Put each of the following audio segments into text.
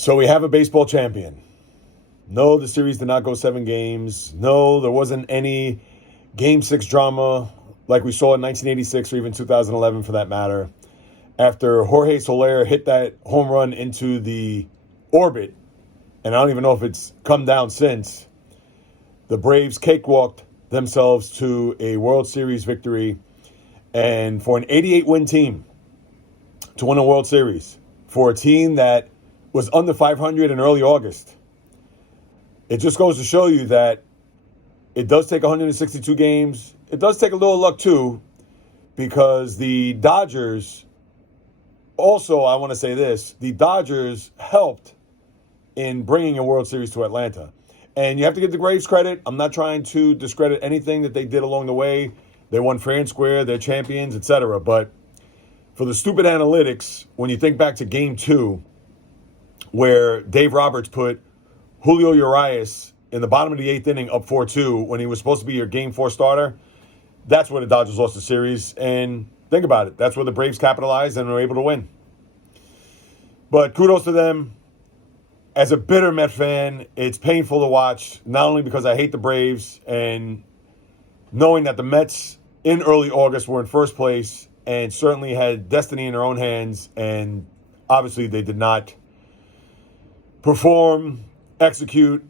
So we have a baseball champion. No, the series did not go 7 games. No, there wasn't any Game 6 drama like we saw in 1986 or even 2011 for that matter. After Jorge Soler hit that home run into the orbit, and I don't even know if it's come down since, the Braves cakewalked themselves to a World Series victory. And for an 88-win team to win a World Series, for a team that was under 500 in early August, it just goes to show you that it does take 162 games. It does take a little luck too, because the Dodgers, also I want to say this, the Dodgers helped in bringing a World Series to Atlanta. And you have to give the Braves credit. I'm not trying to discredit anything that they did along the way. They won fair and square, they're champions, etc. But for the stupid analytics, when you think back to Game 2, where Dave Roberts put Julio Urias in the bottom of the 8th inning up 4-2 when he was supposed to be your Game 4 starter, that's where the Dodgers lost the series. And think about it. That's where the Braves capitalized and were able to win. But kudos to them. As a bitter Met fan, it's painful to watch, not only because I hate the Braves and knowing that the Mets in early August were in first place and certainly had destiny in their own hands, and obviously they did not perform, execute,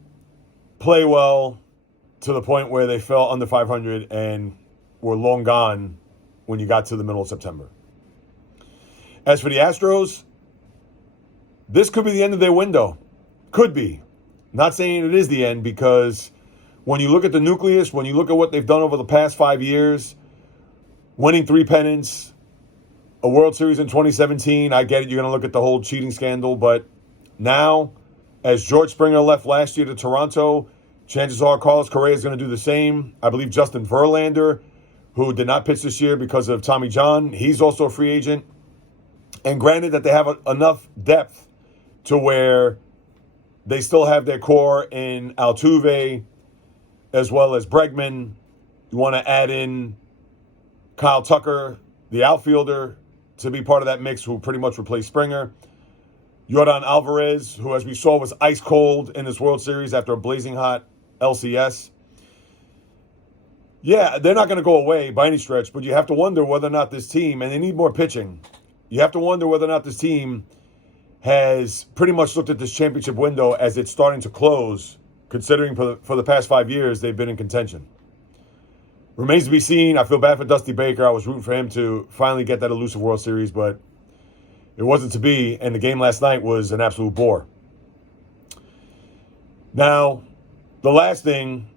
play well to the point where they fell under 500 and were long gone when you got to the middle of September. As for the Astros, this could be the end of their window. Could be. Not saying it is the end, because when you look at the nucleus, when you look at what they've done over the past 5 years, winning 3 pennants, a World Series in 2017, I get it, you're going to look at the whole cheating scandal, but now, as George Springer left last year to Toronto, chances are Carlos Correa is going to do the same. I believe Justin Verlander, who did not pitch this year because of Tommy John, he's also a free agent. And granted that they have enough depth to where they still have their core in Altuve as well as Bregman. You want to add in Kyle Tucker, the outfielder, to be part of that mix, who pretty much replaced Springer. Yordan Alvarez, who, as we saw, was ice cold in this World Series after a blazing hot LCS. Yeah, they're not going to go away by any stretch, but you have to wonder whether or not this team, and they need more pitching, you have to wonder whether or not this team has pretty much looked at this championship window as it's starting to close, considering for the past 5 years they've been in contention. Remains to be seen. I feel bad for Dusty Baker. I was rooting for him to finally get that elusive World Series, but it wasn't to be, and the game last night was an absolute bore. Now, the last thing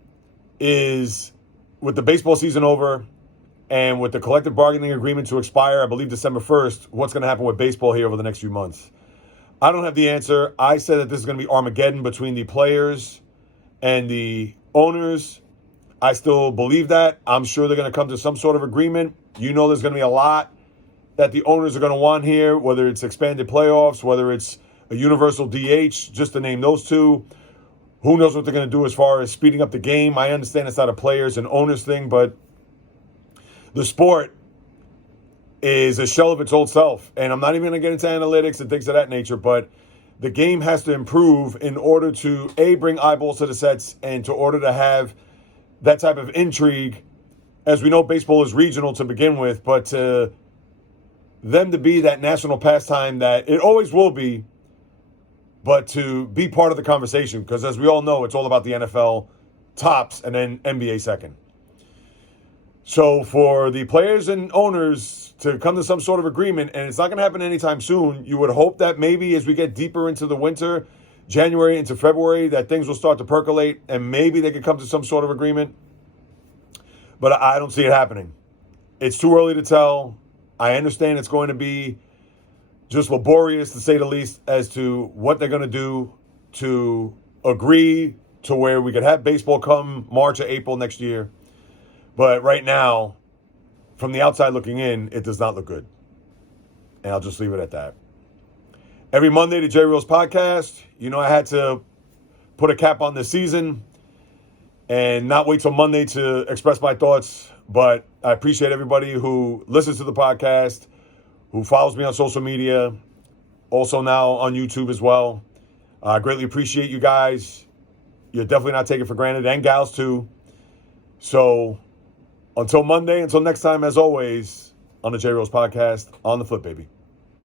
is, with the baseball season over and with the collective bargaining agreement to expire, I believe December 1st, what's going to happen with baseball here over the next few months? I don't have the answer. I said that this is going to be Armageddon between the players and the owners. I still believe that. I'm sure they're going to come to some sort of agreement. You know there's going to be a lot that the owners are going to want here, whether it's expanded playoffs, whether it's a universal DH, just to name those two. Who knows what they're going to do as far as speeding up the game. I understand it's not a players and owners thing, but the sport is a shell of its old self. And I'm not even going to get into analytics and things of that nature, but the game has to improve in order to, A, bring eyeballs to the sets, and to order to have that type of intrigue. As we know, baseball is regional to begin with, but to them to be that national pastime that it always will be, but to be part of the conversation, because as we all know, it's all about the NFL tops and then NBA second. So for the players and owners to come to some sort of agreement, and it's not going to happen anytime soon, you would hope that maybe as we get deeper into the winter, January into February, that things will start to percolate and maybe they could come to some sort of agreement. But I don't see it happening. It's too early to tell. I understand it's going to be just laborious, to say the least, as to what they're going to do to agree to where we could have baseball come March or April next year. But right now, from the outside looking in, it does not look good. And I'll just leave it at that. Every Monday, the JAYREELZ podcast. You know, I had to put a cap on this season and not wait till Monday to express my thoughts. But I appreciate everybody who listens to the podcast, who follows me on social media, also now on YouTube as well. I greatly appreciate you guys. You're definitely not taken for granted, and gals too. So until Monday, until next time, as always, on the JAYREELZ podcast, on the flip, baby.